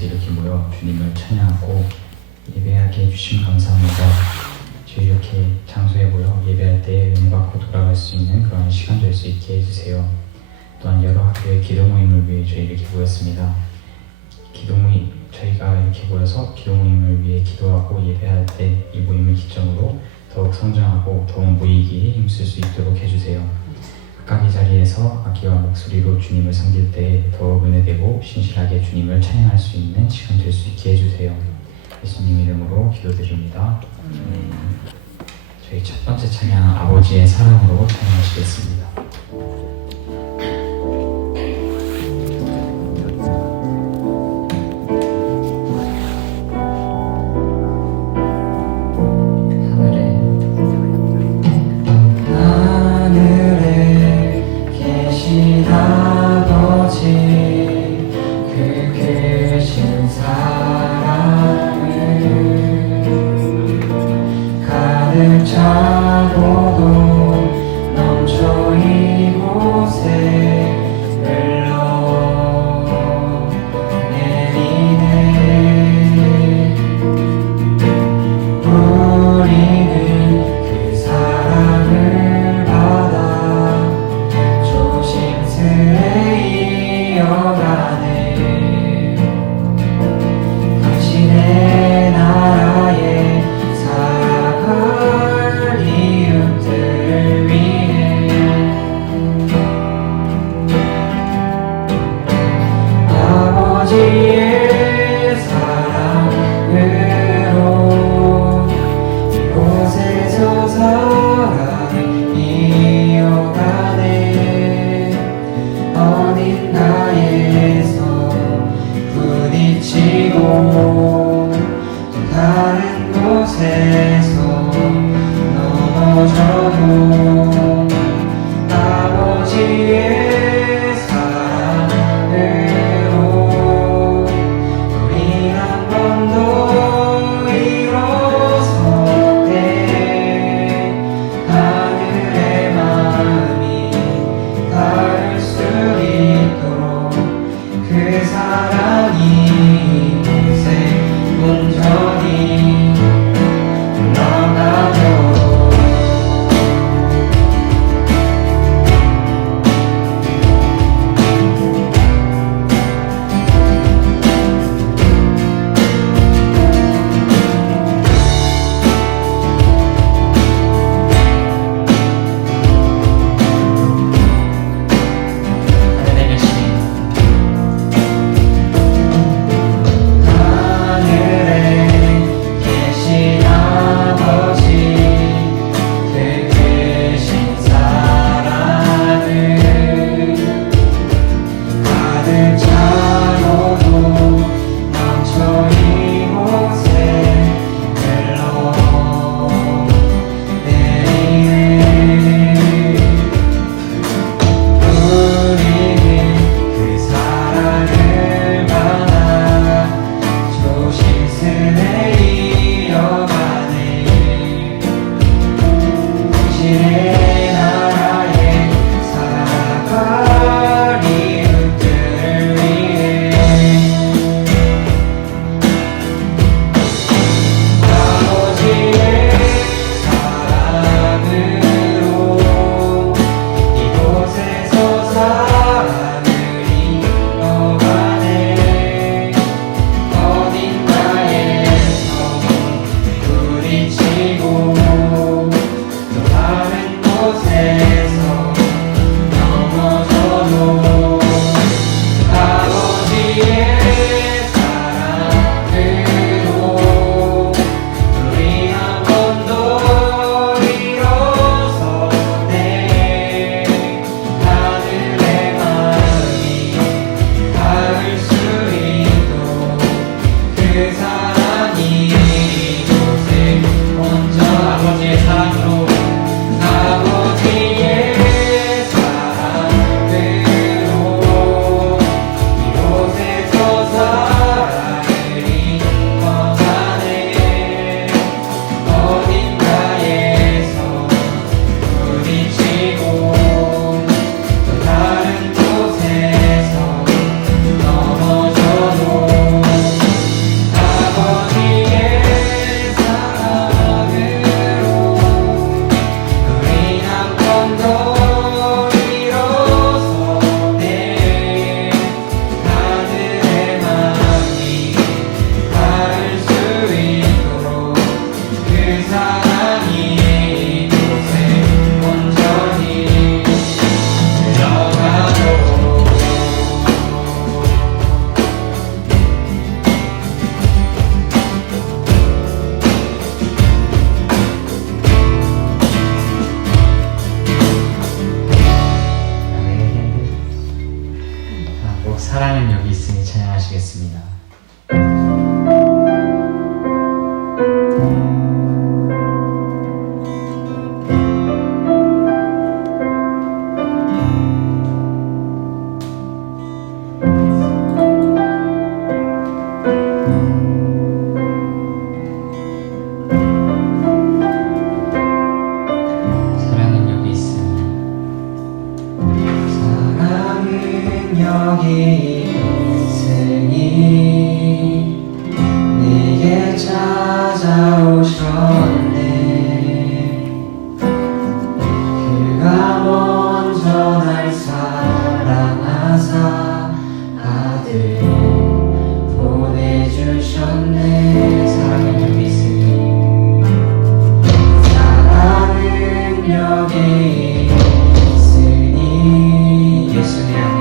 곳에 이렇게 모여 주님을 찬양하고 예배하게 해주심 감사합니다. 저희 이렇게 장소에 모여 예배할 때 은혜 받고 돌아갈 수 있는 그런 시간 될 수 있게 해주세요. 또한 여러 학교의 기도 모임을 위해 저희 이렇게 모였습니다. 저희가 이렇게 모여서 기도 모임을 위해 기도하고 예배할 때 이 모임을 기점으로 더욱 성장하고 더욱 모이기에 힘쓸 수 있도록 해주세요. 각각의 자리에서 악기와 목소리로 주님을 섬길 때 더욱 은혜되고 신실하게 주님을 찬양할 수 있는 시간 될 수 있게 해주세요. 예수님 이름으로 기도드립니다. 저희 첫 번째 찬양 아버지의 사랑으로 찬양하시겠습니다. 아버지의 사랑으로 있으니 찬양하시겠습니다. 여기 있으니 네게 찾아오셨네. 그가 먼저 날 사랑하사 아들 보내주셨네. 사랑은 여기 있으니 사랑은 여기 있으니 예수의 안에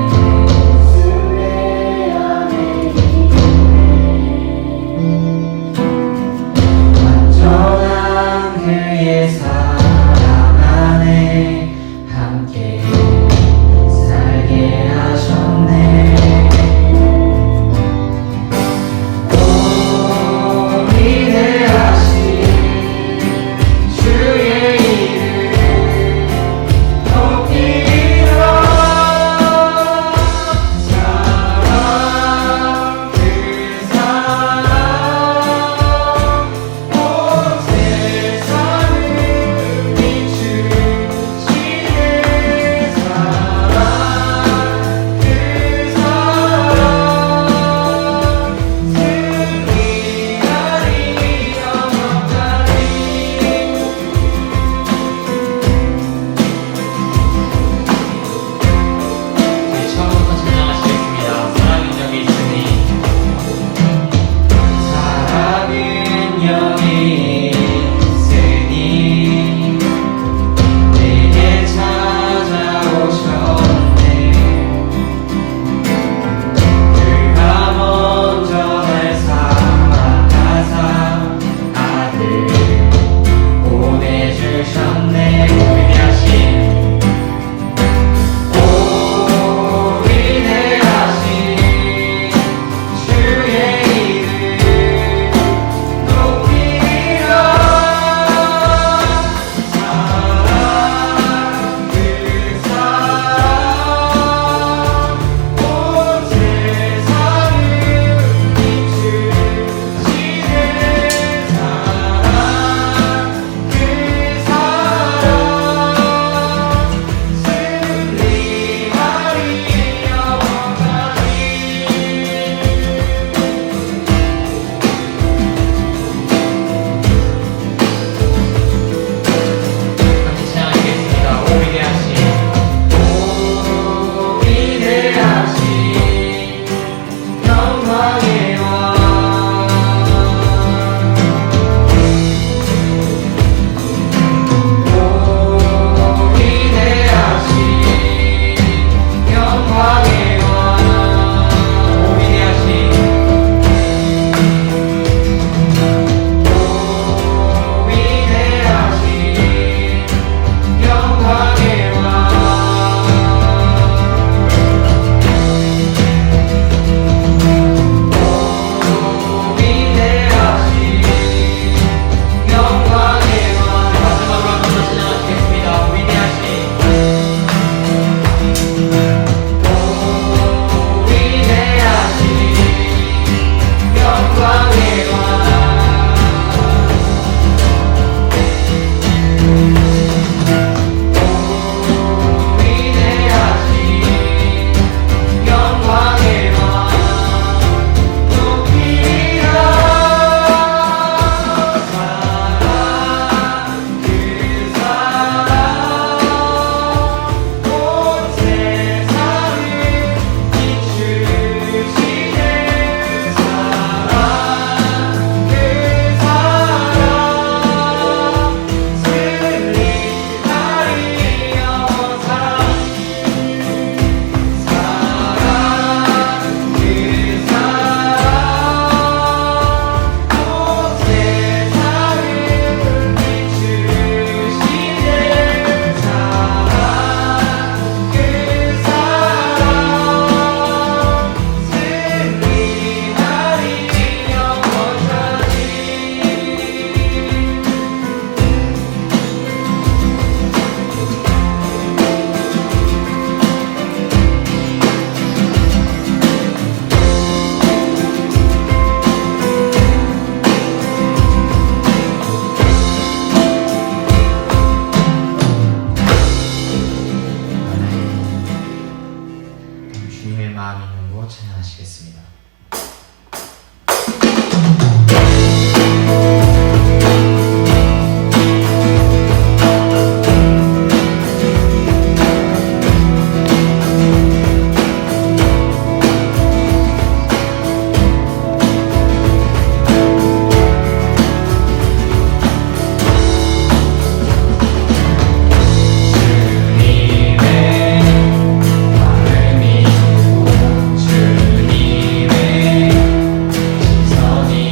하시겠습니다. 주님의 마음이 주님의 시선이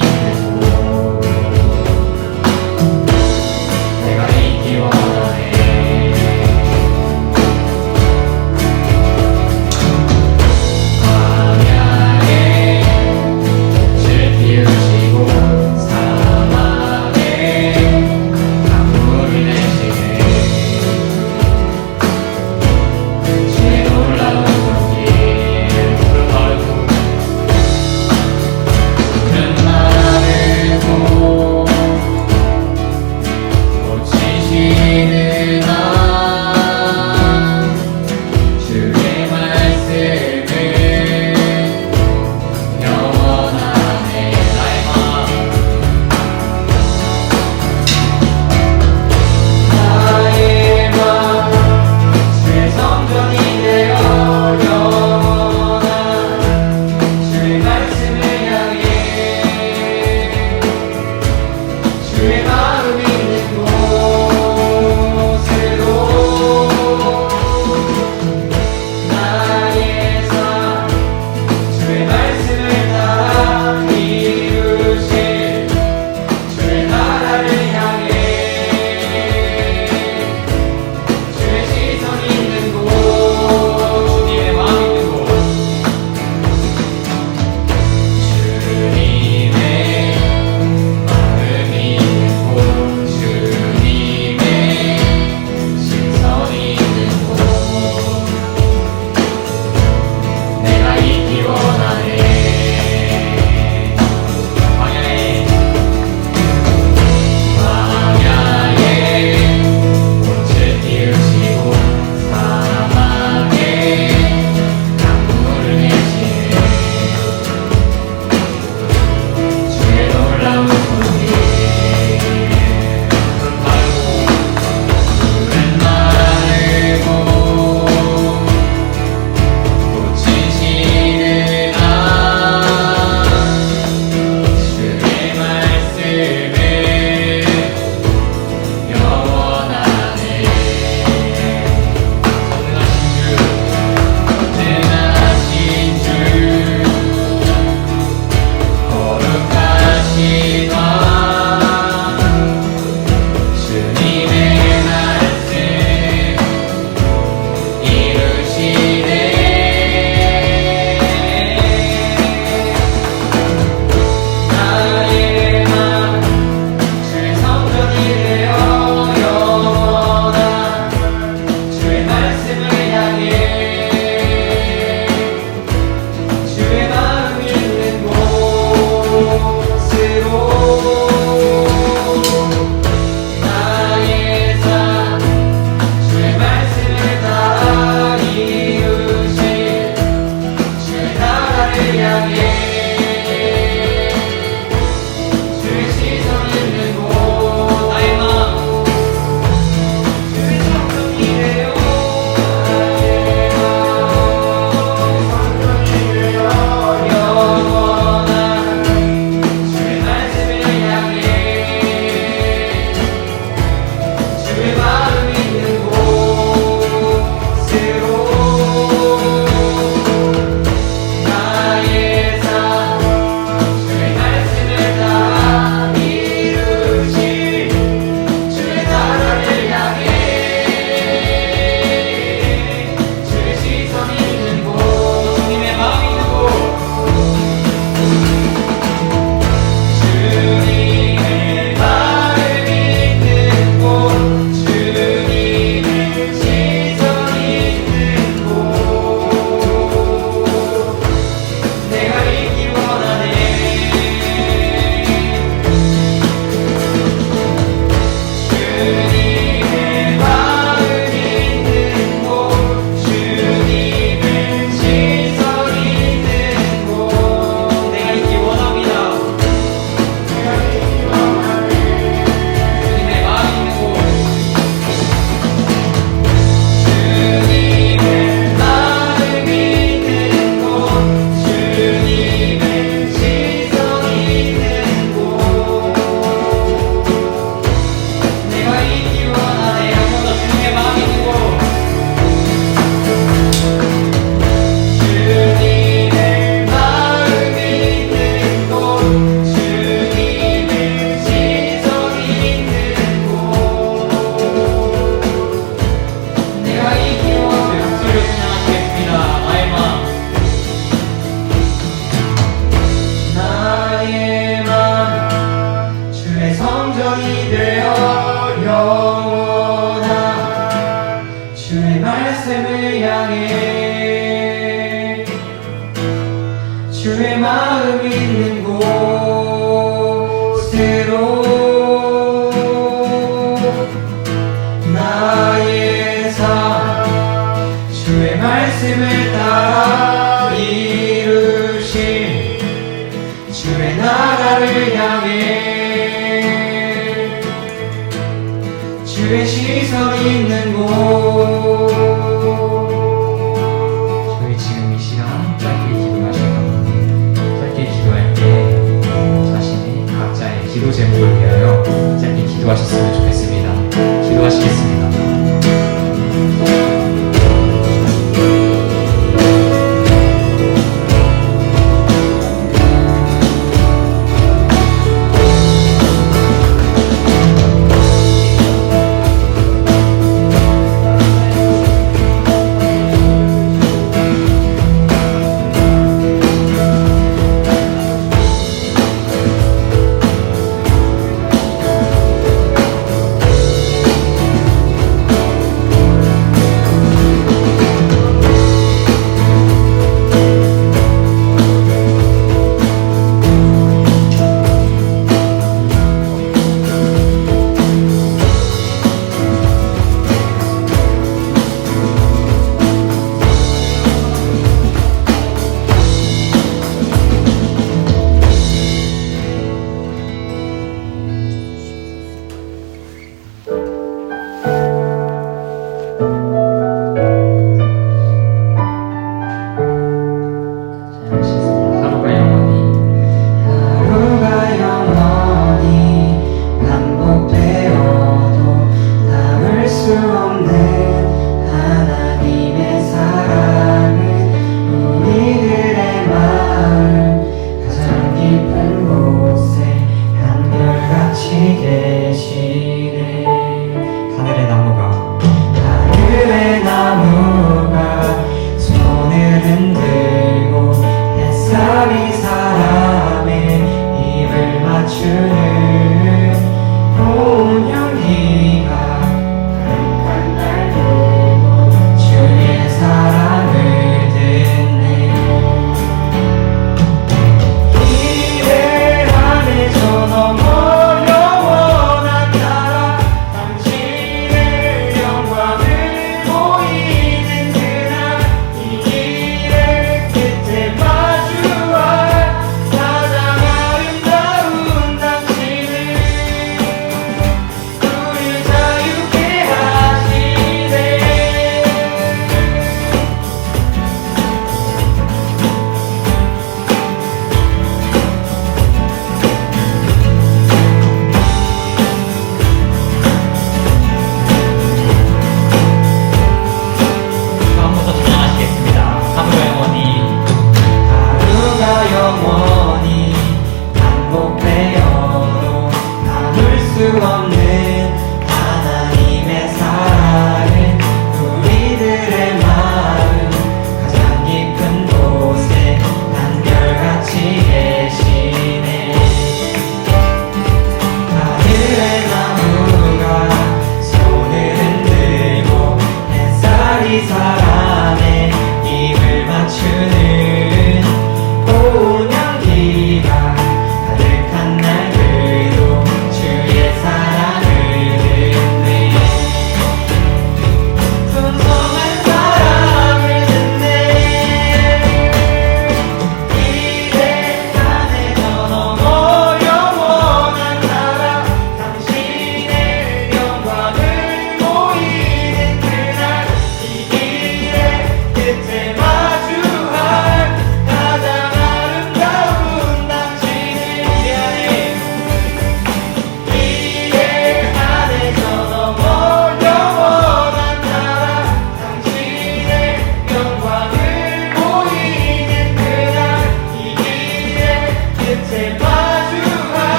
주의 마음 있는 곳으로 나의 삶 주의 말씀을 따라 이루신 주의 나라를 향해 주의 시선 있는 곳. 저희 지금 이 시간 짧게 기도하실 겁니다. 짧게 기도할 때 자신이 각자의 기도 제목을 위하여 짧게 기도하셨으면 좋겠습니다. 기도하시겠습니다.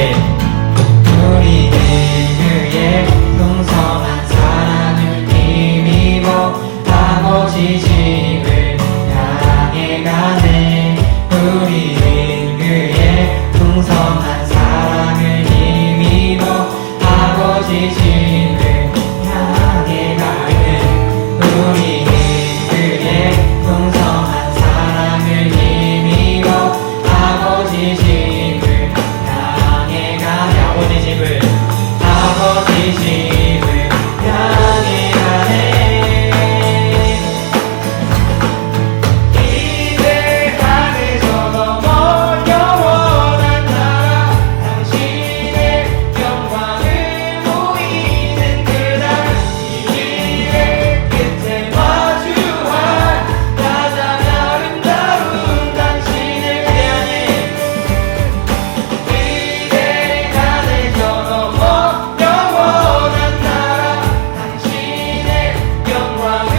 함께 우리는 그의 풍성한 사랑을 힘입어 아버지 집을 향해 가네. 우리는 그의 풍성한 사랑을 힘입어 아버지 집을 향해 가는. 우리는 그의 풍성한 사랑을 힘입어 아버지 집을 향해 가네. 아버지 집을 향해 가네. 이제 하늘에서 넘어 영원한 나라 당신의 영광을 보이는 그날 이 길의 끝에 마주할 가장 아름다운 당신을 향해. 이제 하늘에서 넘어 영원한 나라 당신의 영광을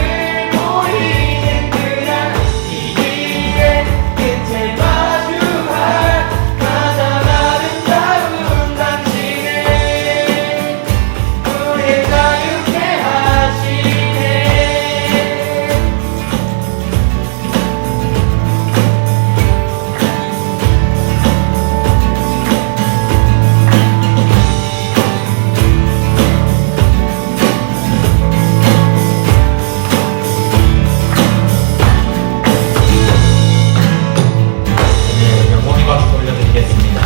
보이는 그날 이 길의 끝에 마주할 가장 아름다운 당신을 우리 자유케 하시네. 네, 영광의 박수 올려드리겠습니다.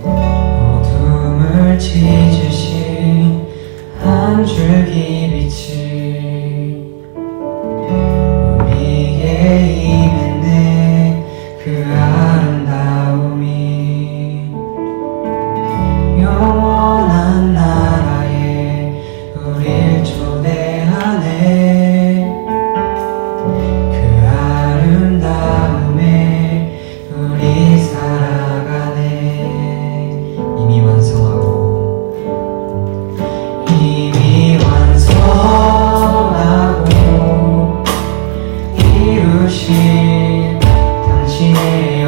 어둠을 찢으신 한 줄기 빛이 우리에게 임했네. 그 아름다움이 영원한 나라에 우릴 초대하네. 그 아름다움에 우리 살아가네. 이미 완성하고 이루신 당신의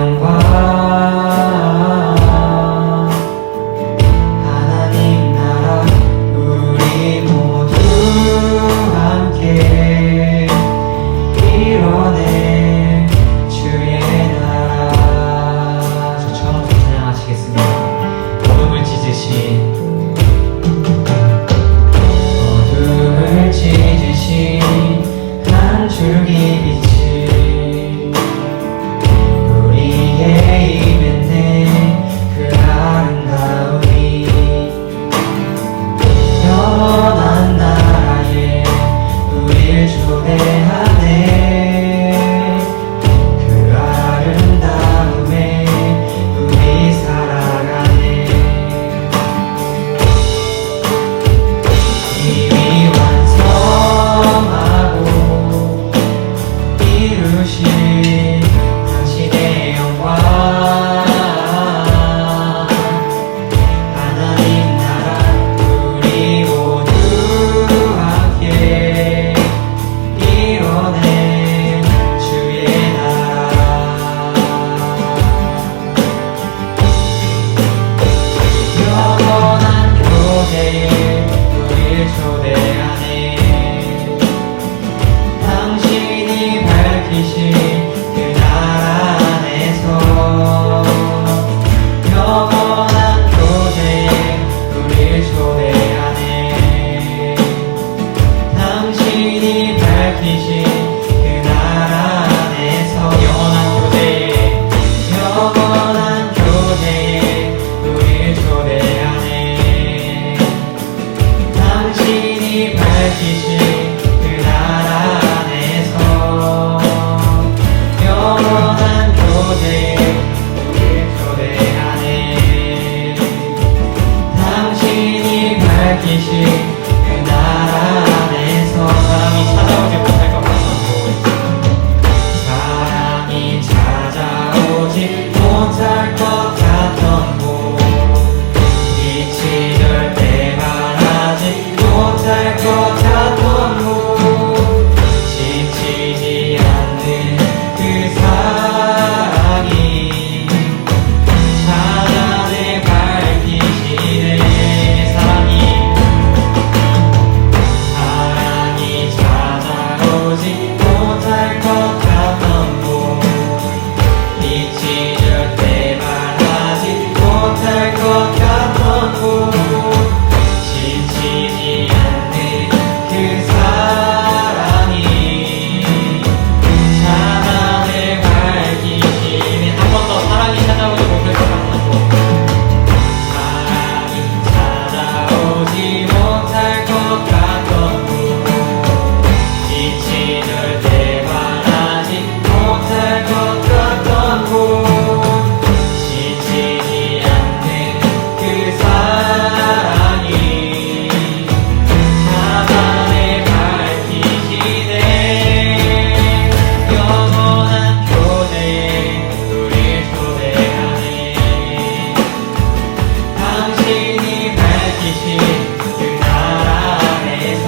절대 말하지 못할 것 같던 곳 지치지 않는 그 사랑이 자만을 밝히시네. 한 번 더 사랑이 찾아오지 못할 것 같던 곳 사랑이 찾아오지 못할 것 같던 곳 지치 절대 말하지 못할 것 같던 곳 지치지 않는 그 사랑이 자만을 밝히시네. 영원한 교대에 우릴 초대하네. 당신이 밝히신 그 나라 안에서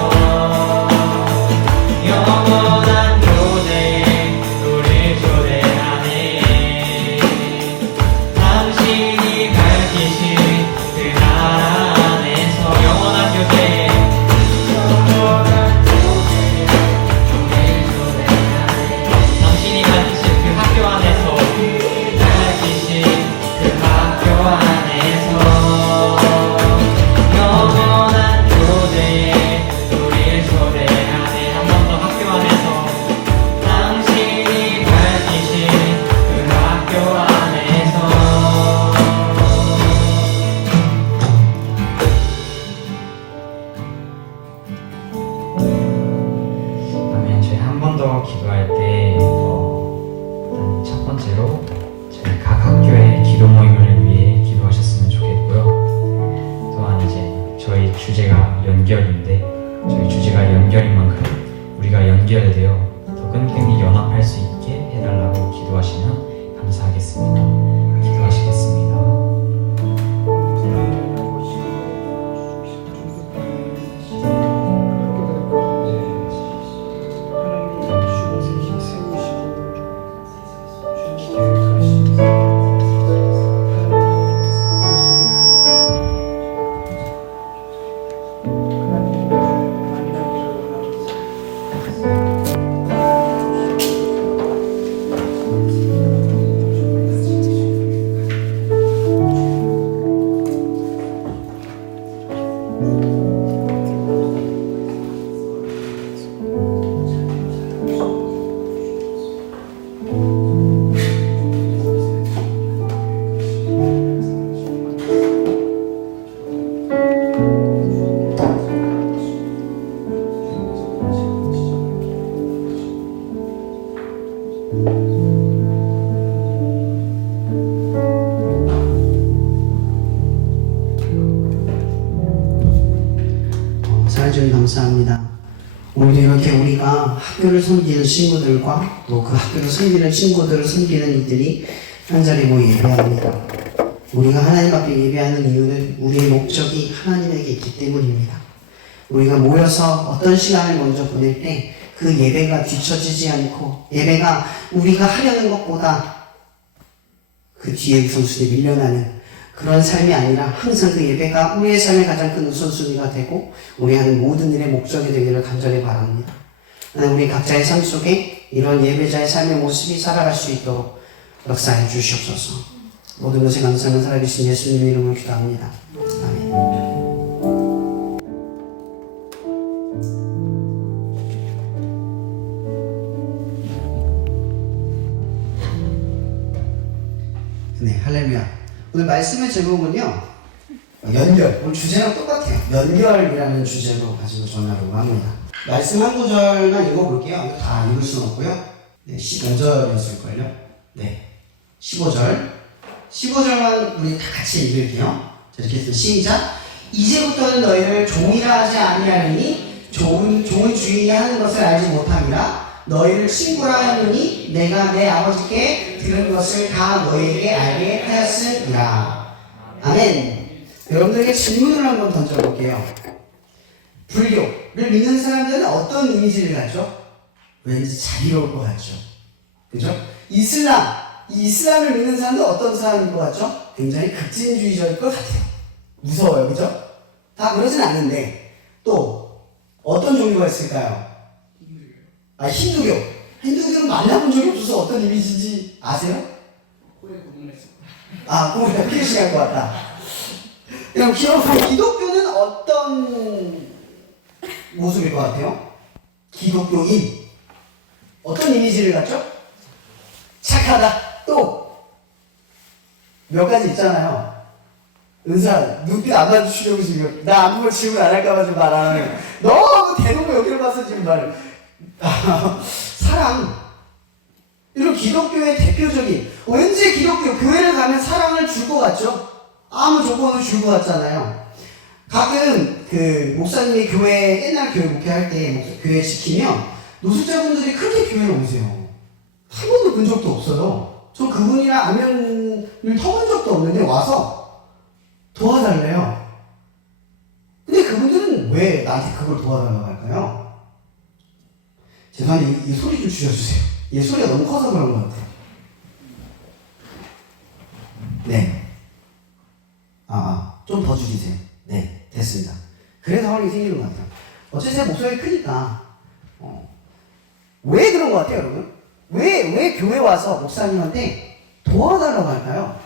영원한 교대에 우릴 초대하네. 당신이 밝히신 그 나라 안에서 영원한 교대에 우릴 초대하네. 당신이 밝히신 그 학교 안에서 밝히신 그 학교 안에서 영원한 교대에 우릴 초대하네. 한 번 더 학교 안에서 당신이 밝히신 그 학교 안에서 아멘. 저희 한 번 더 기도할 때 일단 첫 번째로 저희 각 학교의 기도 모임을 위해 기도하셨으면 좋겠고요. 또한 이제 저희 주제가 연결인데 저희 주제가 연결인 만큼 우리가 연결되어 더 끈끈이 연합할 수 있게 해달라고 기도하시면 감사하겠습니다. 기도하시겠습니다. 사랑해주님 감사합니다. 오늘도 이렇게 우리가 학교를 섬기는 친구들과 또 그 학교를 섬기는 친구들을 섬기는 이들이 한자리에 모여 예배합니다. 우리가 하나님 앞에 예배하는 이유는 우리의 목적이 하나님에게 있기 때문입니다. 우리가 모여서 어떤 시간을 먼저 보낼 때 그 예배가 뒤처지지 않고 예배가 우리가 하려는 것보다 그 뒤에 우선순위에 밀려나는 그런 삶이 아니라 항상 그 예배가 우리의 삶의 가장 큰 우선순위가 되고 우리 하는 모든 일의 목적이 되기를 간절히 바랍니다. 하나님 우리 각자의 삶 속에 이런 예배자의 삶의 모습이 살아갈 수 있도록 역사해 주시옵소서. 모든 것에 감사하는 살아계신 예수님 이름으로 기도합니다. 아멘. 네, 할렐루야. 오늘 말씀의 제목은요, 연결. 오늘 주제랑 똑같아요. 연결이라는 주제로 가지고 전하려고 합니다. 말씀 한 구절만 읽어볼게요. 이거 다 읽을 수는 없고요. 네, 15절이었을걸요. 네, 15절. 15절만 우리 다 같이 읽을게요. 자, 이렇게 해서 시작. 이제부터는 너희를 종이라 하지 아니하리니 종은 주인이 하는 것을 알지 못함이라. 너희를 친구라 하느니 내가 내 아버지께 들은 것을 다 너희에게 알게 하였으리라. 아멘. 여러분들에게 질문을 한번 던져볼게요. 불교를 믿는 사람들은 어떤 이미지를 갖죠? 왠지 자유로울 것 같죠. 그죠? 이슬람을 믿는 사람들은 어떤 사람인 것 같죠? 굉장히 극진주의적일 것 같아요. 무서워요. 그죠? 다 그러진 않는데 또 어떤 종류가 있을까요? 힌두교. 힌두교는 만나본 적이 없어서 어떤 이미지인지 아세요? 아, 꿈을 피우시할 것 같다. 그럼 기독교는 어떤 모습일 것 같아요? 기독교인. 어떤 이미지를 갖죠? 착하다. 또 몇 가지 있잖아요. 은사 눈빛 안 마주치려고 지금 나 아무 말 질문 안 할까봐 지금 말 안 하는. 너무 대놓고 여기를 봐서 지금 말. 사랑. 이런 기독교의 대표적인, 왠지 기독교 교회를 가면 사랑을 줄 것 같죠? 아무 조건을 줄 것 같잖아요. 가끔 그 목사님이 교회 옛날 교회 목회할 때 교회 지키면 노숙자분들이 그렇게 교회에 오세요. 한 번도 본 적도 없어요. 저 그분이랑 안면을 터본 적도 없는데 와서 도와달래요. 근데 그분들은 왜 나한테 그걸 도와달라고 할까요? 죄송한데 이 소리 좀 줄여주세요. 얘 소리가 너무 커서 그런 것 같아요. 네. 좀 더 줄이세요. 네, 됐습니다. 그래서 화이 생기는 것 같아요. 어쨌든 제 목소리 크니까. 왜 그런 것 같아요, 여러분? 왜 교회 와서 목사님한테 도와달라고 할까요?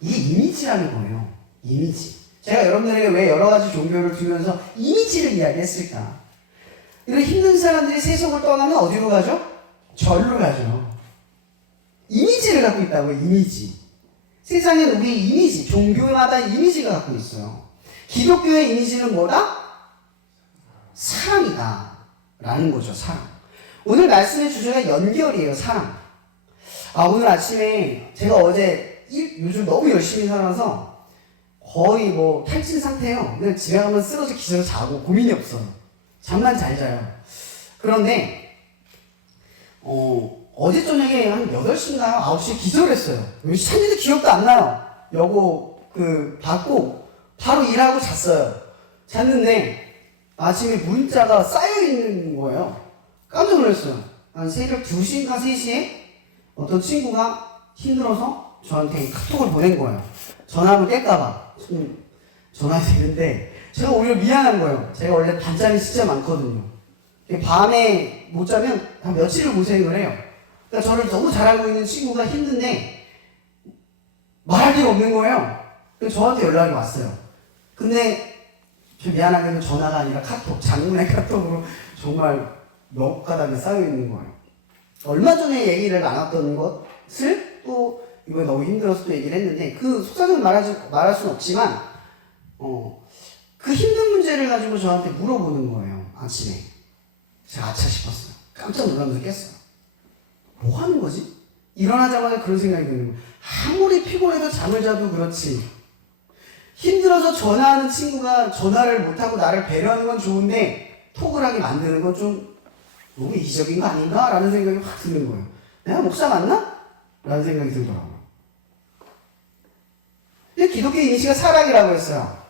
이게 이미지라는 거예요. 이미지. 제가 여러분들에게 왜 여러 가지 종교를 두면서 이미지를 이야기했을까? 이런 힘든 사람들이 세속을 떠나면 어디로 가죠? 절로 가죠. 이미지를 갖고 있다고요, 이미지. 세상엔 우리 이미지, 종교마다 이미지가 갖고 있어요. 기독교의 이미지는 뭐다? 사랑이다. 라는 거죠, 사랑. 오늘 말씀의 주제가 연결이에요, 사랑. 오늘 아침에 제가 어제 요즘 너무 열심히 살아서 거의 뭐 탈진 상태예요. 그냥 집에 가면 쓰러져 기절해서 자고 고민이 없어요. 잠만 잘 자요. 그런데 어제 저녁에 한 8시인가요? 9시에 기절했어요. 몇 시 잤는지 기억도 안 나요. 여고 받고 바로 일하고 잤어요. 잤는데 아침에 문자가 쌓여있는 거예요. 깜짝 놀랐어요. 한 새벽 2시인가 3시에 어떤 친구가 힘들어서 저한테 카톡을 보낸 거예요. 전화를 깰까봐. 전화가 되는데 제가 오히려 미안한 거예요. 제가 원래 반짬이 진짜 많거든요. 밤에 못 자면 한 며칠을 고생을 해요. 그러니까 저를 너무 잘 알고 있는 친구가 힘든데 말할 데가 없는 거예요. 그래서 저한테 연락이 왔어요. 근데 저 미안하게도 전화가 아니라 카톡, 장문의 카톡으로 정말 몇 가닥이 쌓여있는 거예요. 얼마 전에 얘기를 나눴던 것을 또 이번에 너무 힘들어서 또 얘기를 했는데 그 속사정을 말할 수는 없지만 그 힘든 문제를 가지고 저한테 물어보는 거예요. 아침에. 제가 아차 싶었어요. 깜짝 놀라면서 깼어요. 뭐 하는 거지? 일어나자마자 그런 생각이 드는 거예요. 아무리 피곤해도 잠을 자도 그렇지. 힘들어서 전화하는 친구가 전화를 못하고 나를 배려하는 건 좋은데 톡을 하게 만드는 건 좀 너무 이기적인 거 아닌가? 라는 생각이 확 드는 거예요. 내가 목사 맞나? 라는 생각이 들더라고요. 근데 기독교 이미지가 사랑이라고 했어요.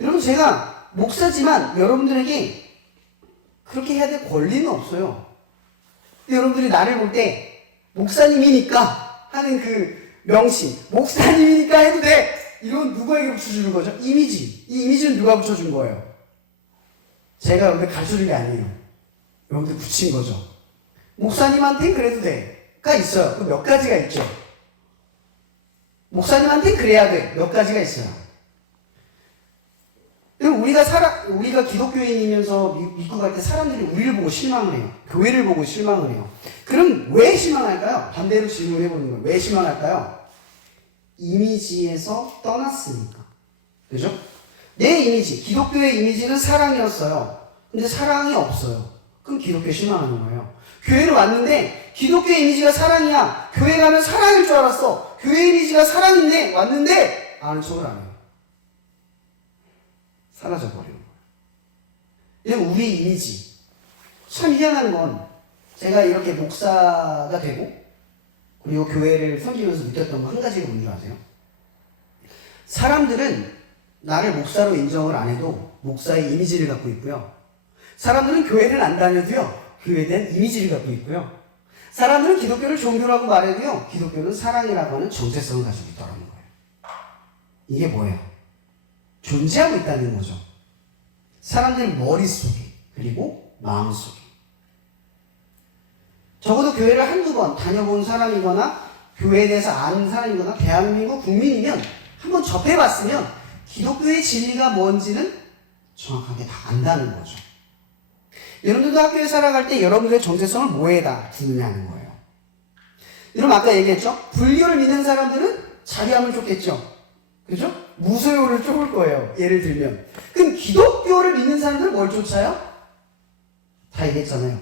여러분 제가 목사지만 여러분들에게 그렇게 해야 될 권리는 없어요. 근데 여러분들이 나를 볼 때 목사님이니까 하는 그 명칭, 목사님이니까 해도 돼! 이건 누구에게 붙여주는 거죠? 이미지. 이 이미지는 누가 붙여준 거예요? 제가 여러분들 가르쳐준 게 아니에요. 여러분들 붙인 거죠. 목사님한테는 그래도 돼.가 있어요. 그 몇 가지가 있죠. 목사님한테는 그래야 돼. 몇 가지가 있어요. 우리가 기독교인이면서 미국 갈 때 사람들이 우리를 보고 실망을 해요. 교회를 보고 실망을 해요. 그럼 왜 실망할까요? 반대로 질문해 보는 거예요. 왜 실망할까요? 이미지에서 떠났으니까. 그죠? 내 이미지, 기독교의 이미지는 사랑이었어요. 근데 사랑이 없어요. 그럼 기독교에 실망하는 거예요. 교회를 왔는데 기독교의 이미지가 사랑이야. 교회 가면 사랑일 줄 알았어. 교회 이미지가 사랑인데 왔는데 아는 척을 안 해요. 사라져버리는 거예요. 이건 우리 이미지. 참 희한한 건 제가 이렇게 목사가 되고 그리고 교회를 섬기면서 느꼈던 거 한 가지가 뭔지 아세요? 사람들은 나를 목사로 인정을 안 해도 목사의 이미지를 갖고 있고요. 사람들은 교회를 안 다녀도요. 교회에 대한 이미지를 갖고 있고요. 사람들은 기독교를 종교라고 말해도요. 기독교는 사랑이라고 하는 정체성을 가지고 있다는 거예요. 이게 뭐예요? 존재하고 있다는 거죠. 사람들 머릿속에 그리고 마음속에. 적어도 교회를 한두 번 다녀본 사람이거나 교회에 대해서 아는 사람이거나 대한민국 국민이면 한번 접해봤으면 기독교의 진리가 뭔지는 정확하게 다 안다는 거죠. 여러분들도 학교에 살아갈 때 여러분들의 정체성을 뭐에다 두느냐는 거예요. 여러분 아까 얘기했죠? 불교를 믿는 사람들은 자기하면 좋겠죠. 그죠? 무소유를 쫓을 거예요. 예를 들면. 그럼 기독교를 믿는 사람들은 뭘 쫓아요? 다 얘기했잖아요.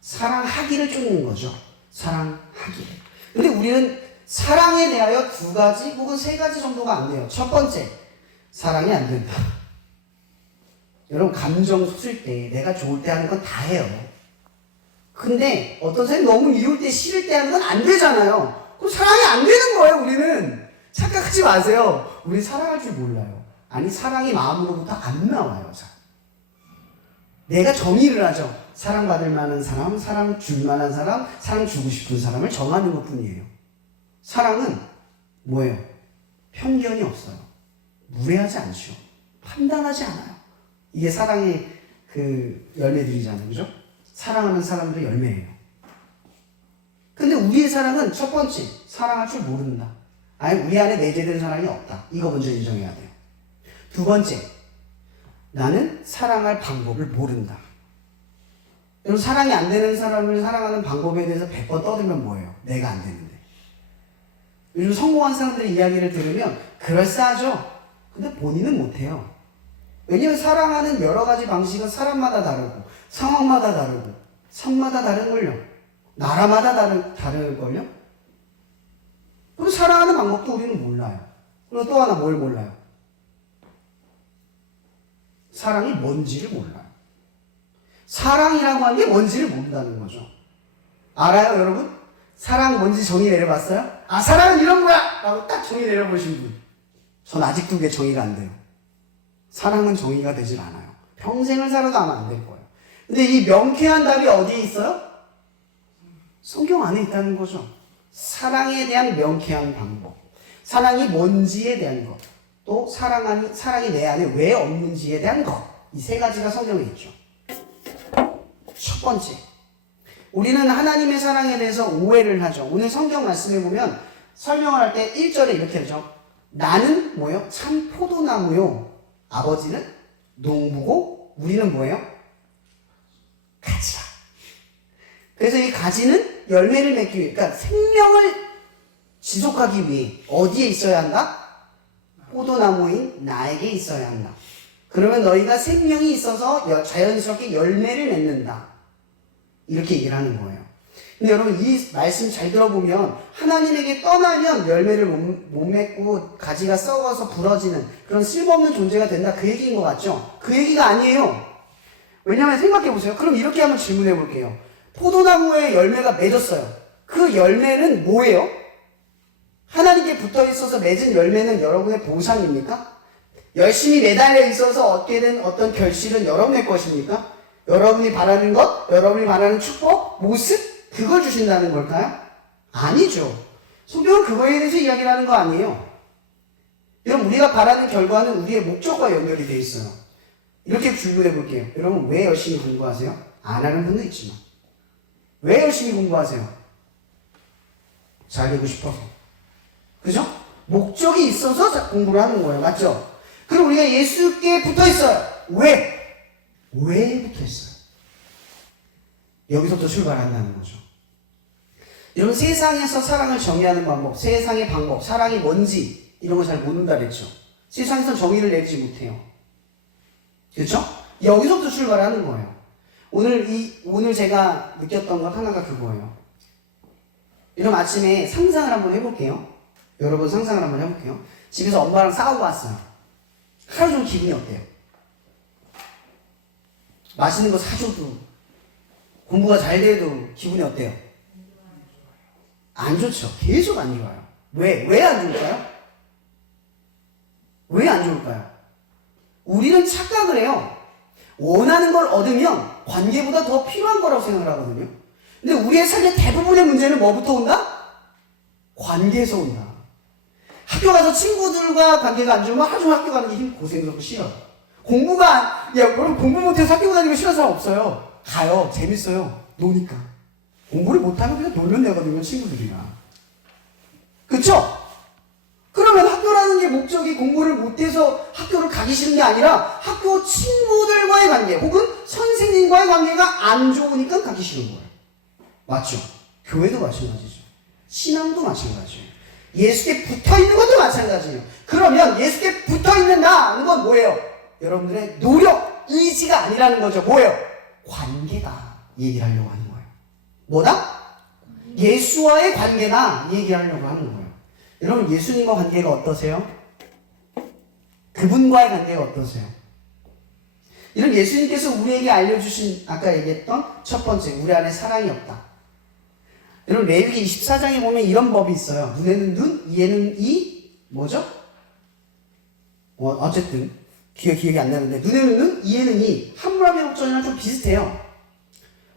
사랑하기를 쫓는 거죠. 사랑하기. 근데 우리는 사랑에 대하여 2가지 혹은 3가지 정도가 안 돼요. 첫 번째, 사랑이 안 된다. 여러분 감정 솟을 때 내가 좋을 때 하는 건 다 해요. 근데 어떤 사람이 너무 미울 때 싫을 때 하는 건 안 되잖아요. 그럼 사랑이 안 되는 거예요. 우리는 착각하지 마세요. 우리 사랑할 줄 몰라요. 아니 사랑이 마음으로부터 안 나와요. 잘. 내가 정의를 하죠. 사랑받을 만한 사람, 사랑 줄 만한 사람, 사랑 주고 싶은 사람을 정하는 것 뿐이에요. 사랑은 뭐예요? 편견이 없어요. 무례하지 않죠. 판단하지 않아요. 이게 사랑의 그 열매들이잖아요. 그죠? 사랑하는 사람들의 열매예요. 근데 우리의 사랑은 첫 번째, 사랑할 줄 모른다. 아니, 우리 안에 내재된 사랑이 없다. 이거 먼저 인정해야 돼요. 2번째, 나는 사랑할 방법을 모른다. 여러분, 사랑이 안 되는 사람을 사랑하는 방법에 대해서 100번 떠들면 뭐예요? 내가 안 되는데. 요즘 성공한 사람들의 이야기를 들으면 그럴싸하죠? 근데 본인은 못해요. 왜냐면 사랑하는 여러 가지 방식은 사람마다 다르고, 상황마다 다르고, 삶마다 다른걸요. 나라마다 다를걸요. 그리고 사랑하는 방법도 우리는 몰라요. 그리고 또 하나 뭘 몰라요? 사랑이 뭔지를 몰라요. 사랑이라고 하는 게 뭔지를 모른다는 거죠. 알아요, 여러분? 사랑 뭔지 정의 내려봤어요? 아, 사랑은 이런 거야! 라고 딱 정의 내려보신 분. 전 아직도 그게 정의가 안 돼요. 사랑은 정의가 되질 않아요. 평생을 살아도 아마 안 될 거예요. 근데 이 명쾌한 답이 어디에 있어요? 성경 안에 있다는 거죠. 사랑에 대한 명쾌한 방법. 사랑이 뭔지에 대한 것. 또 사랑이 내 안에 왜 없는지에 대한 것. 이 3가지가 성경에 있죠. 첫 번째, 우리는 하나님의 사랑에 대해서 오해를 하죠. 오늘 성경 말씀에 보면 설명을 할 때 1절에 이렇게 하죠. 나는 뭐예요? 참 포도나무요. 아버지는 농부고 우리는 뭐예요? 가지라. 그래서 이 가지는 열매를 맺기 위해, 그러니까 생명을 지속하기 위해 어디에 있어야 한다? 포도나무인 나에게 있어야 한다. 그러면 너희가 생명이 있어서 자연스럽게 열매를 맺는다. 이렇게 얘기를 하는 거예요. 근데 여러분 이 말씀 잘 들어보면 하나님에게 떠나면 열매를 못 맺고 가지가 썩어서 부러지는 그런 쓸모없는 존재가 된다. 그 얘기인 것 같죠? 그 얘기가 아니에요. 왜냐하면 생각해보세요. 그럼 이렇게 한번 질문해 볼게요. 포도나무에 열매가 맺었어요. 그 열매는 뭐예요? 하나님께 붙어 있어서 맺은 열매는 여러분의 보상입니까? 열심히 매달려 있어서 얻게 된 어떤 결실은 여러분의 것입니까? 여러분이 바라는 것, 여러분이 바라는 축복, 모습, 그걸 주신다는 걸까요? 아니죠. 성경은 그거에 대해서 이야기를 하는 거 아니에요. 여러분, 우리가 바라는 결과는 우리의 목적과 연결이 돼 있어요. 이렇게 질문해 볼게요. 여러분, 왜 열심히 공부하세요? 안 하는 분도 있지만. 왜 열심히 공부하세요? 잘 되고 싶어서. 그죠? 목적이 있어서 공부를 하는 거예요. 맞죠? 그럼 우리가 예수께 붙어 있어요. 왜? 왜 붙어 있어요? 여기서부터 출발한다는 거죠. 여러분, 세상에서 사랑을 정의하는 방법, 세상의 방법, 사랑이 뭔지 이런 거 잘 모른다 그랬죠. 세상에서 정의를 내리지 못해요. 그렇죠? 여기서부터 출발하는 거예요. 오늘 제가 느꼈던 것 하나가 그거예요. 여러분, 아침에 상상을 한번 해볼게요. 여러분 상상을 한번 해볼게요. 집에서 엄마랑 싸우고 왔어요. 하루 종일 기분이 어때요? 맛있는 거 사줘도 공부가 잘 돼도 기분이 어때요? 안 좋죠. 계속 안 좋아요. 왜 안 좋을까요? 왜 안 좋을까요? 우리는 착각을 해요. 원하는 걸 얻으면 관계보다 더 필요한 거라고 생각을 하거든요. 근데 우리의 삶의 대부분의 문제는 뭐부터 온다? 관계에서 온다. 학교 가서 친구들과 관계가 안 좋으면 하루 종일 학교 가는 게 고생스럽고 싫어. 여러분 공부 못해서 학교 다니는 거 싫어하는 사람 없어요. 가요. 재밌어요. 노니까. 공부를 못하면 그냥 놀면 되거든요, 친구들이랑. 그쵸? 그러면 학교라는 게 목적이 공부를 못해서 학교를 가기 싫은 게 아니라 학교 친구들과의 관계 혹은 선생님과의 관계가 안 좋으니까 가기 싫은 거예요. 맞죠? 교회도 마찬가지죠. 신앙도 마찬가지예요. 예수께 붙어있는 것도 마찬가지예요. 그러면 예수께 붙어있는다는 건 뭐예요? 여러분들의 노력, 의지가 아니라는 거죠. 뭐예요? 관계다 얘기를 하려고 하는 거예요. 뭐다? 예수와의 관계다 얘기를 하려고 하는 거예요. 여러분 예수님과 관계가 어떠세요? 그분과의 관계가 어떠세요? 이런 예수님께서 우리에게 알려주신 아까 얘기했던 첫 번째 우리 안에 사랑이 없다. 여러분 레위기 24장에 보면 이런 법이 있어요. 눈에는 눈, 이에는 이 뭐죠? 어쨌든 기억이 안 나는데 눈에는 눈, 이에는 이 함무라비 법전이랑 좀 비슷해요.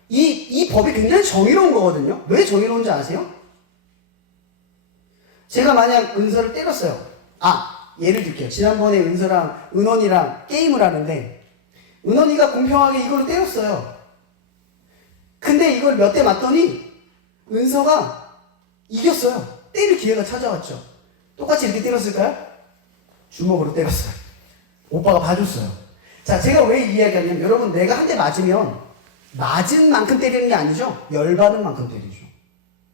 이 법이 굉장히 정의로운 거거든요. 왜 정의로운지 아세요? 제가 만약 은서를 때렸어요. 예를 들게요. 지난번에 은원이랑 게임을 하는데 은원이가 공평하게 이걸로 때렸어요. 근데 이걸 몇 대 맞더니 은서가 이겼어요. 때릴 기회가 찾아왔죠. 똑같이 이렇게 때렸을까요? 주먹으로 때렸어요. 오빠가 봐줬어요. 자, 제가 왜 이 이야기하냐면 여러분 내가 한 대 맞으면 맞은 만큼 때리는 게 아니죠. 열받은 만큼 때리죠.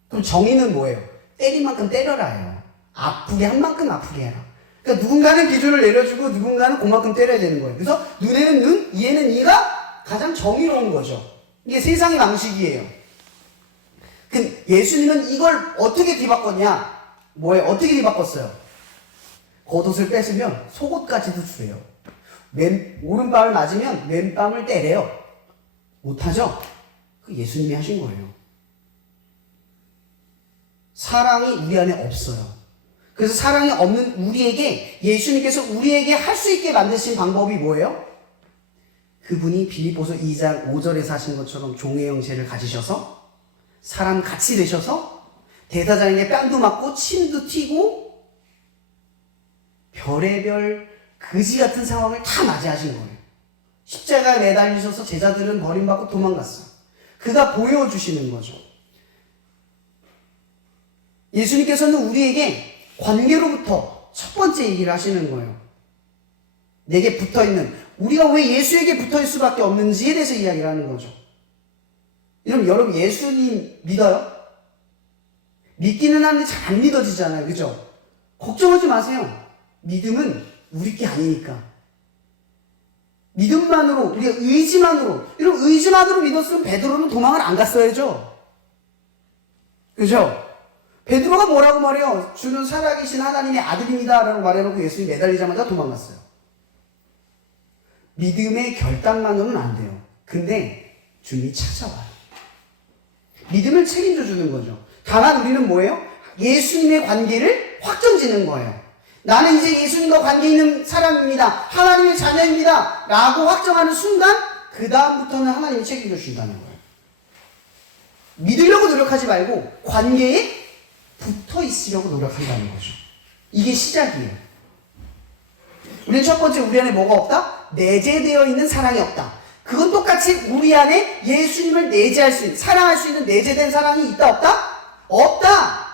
그럼 정의는 뭐예요? 때린 만큼 때려라예요. 아프게 한 만큼 아프게 해라. 그러니까 누군가는 기준을 내려주고 누군가는 그만큼 때려야 되는 거예요. 그래서 눈에는 눈, 이에는 이가 가장 정의로운 거죠. 이게 세상의 방식이에요. 그 예수님은 이걸 어떻게 뒤바꿨냐? 뭐예요? 어떻게 뒤바꿨어요? 겉옷을 뺏으면 속옷까지도 주래요. 오른밤을 맞으면 왼밤을 때려요. 못하죠? 그 예수님이 하신 거예요. 사랑이 우리 안에 없어요. 그래서 사랑이 없는 우리에게 예수님께서 우리에게 할 수 있게 만드신 방법이 뭐예요? 그분이 빌립보서 2장 5절에서 하신 것처럼 종의 형체를 가지셔서 사람 같이 되셔서 대사장에게 뺨도 맞고 침도 튀고 별의별 그지 같은 상황을 다 맞이하신 거예요. 십자가에 매달리셔서 제자들은 버림받고 도망갔어요. 그가 보여주시는 거죠. 예수님께서는 우리에게 관계로부터 첫 번째 얘기를 하시는 거예요. 내게 붙어있는, 우리가 왜 예수에게 붙어있을 수밖에 없는지에 대해서 이야기를 하는 거죠. 여러분 예수님 믿어요? 믿기는 하는데 잘 안 믿어지잖아요. 그죠? 걱정하지 마세요. 믿음은 우리 게 아니니까. 믿음만으로, 우리가 의지만으로, 여러분 의지만으로 믿었으면 베드로는 도망을 안 갔어야죠. 그죠? 베드로가 뭐라고 말해요? 주는 살아계신 하나님의 아들입니다 라고 말해놓고 예수님이 매달리자마자 도망갔어요. 믿음의 결단만으로는 안 돼요. 근데 주님이 찾아와요. 믿음을 책임져 주는 거죠. 다만 우리는 뭐예요? 예수님의 관계를 확정짓는 거예요. 나는 이제 예수님과 관계 있는 사람입니다. 하나님의 자녀입니다. 라고 확정하는 순간 그 다음부터는 하나님이 책임져 주신다는 거예요. 믿으려고 노력하지 말고 관계에 붙어 있으려고 노력한다는 거죠. 이게 시작이에요. 우리는 첫 번째 우리 안에 뭐가 없다? 내재되어 있는 사랑이 없다. 그건 똑같이 우리 안에 예수님을 내재할 수 있는, 사랑할 수 있는 내재된 사랑이 있다 없다? 없다.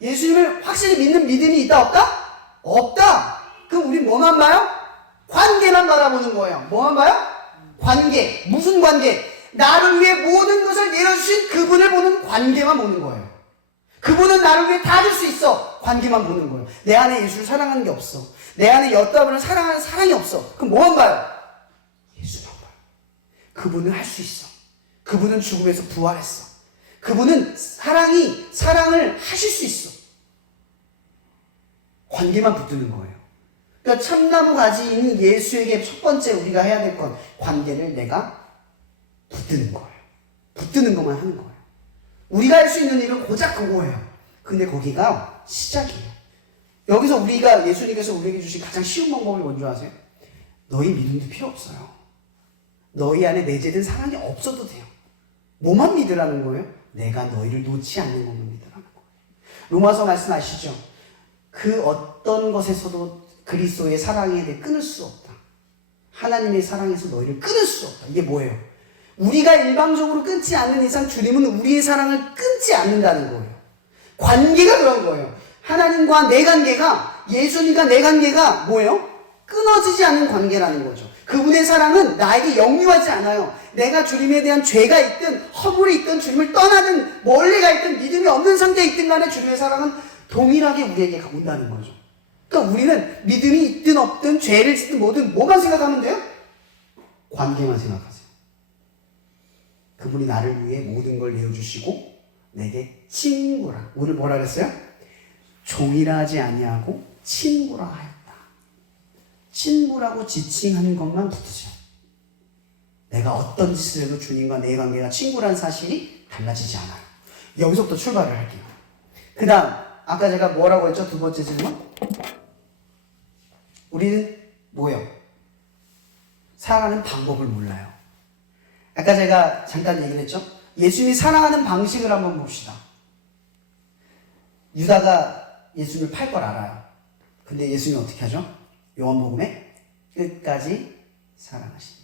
예수님을 확실히 믿는 믿음이 있다 없다? 없다. 그럼 우리 뭐만 봐요? 관계만 바라보는 거예요. 뭐만 봐요? 관계. 무슨 관계? 나를 위해 모든 것을 내려주신 그분을 보는 관계만 보는 거예요. 그분은 나를 위해 다 줄 수 있어. 관계만 보는 거예요. 내 안에 예수를 사랑하는 게 없어. 내 안에 여자분을 사랑하는 사랑이 없어. 그럼 뭐만 봐요? 예수만 봐요. 그분은 할 수 있어. 그분은 죽음에서 부활했어. 그분은 사랑을 하실 수 있어. 관계만 붙드는 거예요. 그러니까 참나무 가지인 예수에게 첫 번째 우리가 해야 될 건 관계를 내가 붙드는 거예요. 붙드는 것만 하는 거예요. 우리가 할 수 있는 일은 고작 그거예요. 근데 거기가 시작이에요. 여기서 우리가 예수님께서 우리에게 주신 가장 쉬운 방법이 뭔지 아세요? 너희 믿음도 필요 없어요. 너희 안에 내재된 사랑이 없어도 돼요. 뭐만 믿으라는 거예요? 내가 너희를 놓지 않는 것만 믿으라는 거예요. 로마서 말씀 아시죠? 그 어떤 것에서도 그리스도의 사랑에 대해 끊을 수 없다. 하나님의 사랑에서 너희를 끊을 수 없다. 이게 뭐예요? 우리가 일방적으로 끊지 않는 이상 주님은 우리의 사랑을 끊지 않는다는 거예요. 관계가 그런 거예요. 하나님과 내 관계가, 예수님과 내 관계가 뭐예요? 끊어지지 않는 관계라는 거죠. 그분의 사랑은 나에게 역류하지 않아요. 내가 주님에 대한 죄가 있든 허물이 있든 주님을 떠나든 멀리 가 있든 믿음이 없는 상태에 있든 간에 주님의 사랑은 동일하게 우리에게 온다는 거죠. 그러니까 우리는 믿음이 있든 없든 죄를 짓든 뭐든 뭐만 생각하면 돼요? 관계만 생각하세요. 그분이 나를 위해 모든 걸 내어주시고 내게 친구라. 오늘 뭐라 그랬어요? 종이라 하지 아니하고 친구라 하였다. 친구라고 지칭하는 것만 붙으세요. 내가 어떤 짓을 해도 주님과 내 관계가 친구라는 사실이 달라지지 않아요. 여기서부터 출발을 할게요. 그 다음 아까 제가 뭐라고 했죠? 두 번째 질문. 우리는 뭐예요? 사랑하는 방법을 몰라요. 아까 제가 잠깐 얘기를 했죠? 예수님이 사랑하는 방식을 한번 봅시다. 유다가 예수님을 팔 걸 알아요. 근데 예수님이 어떻게 하죠? 요한복음에 끝까지 사랑하시니라.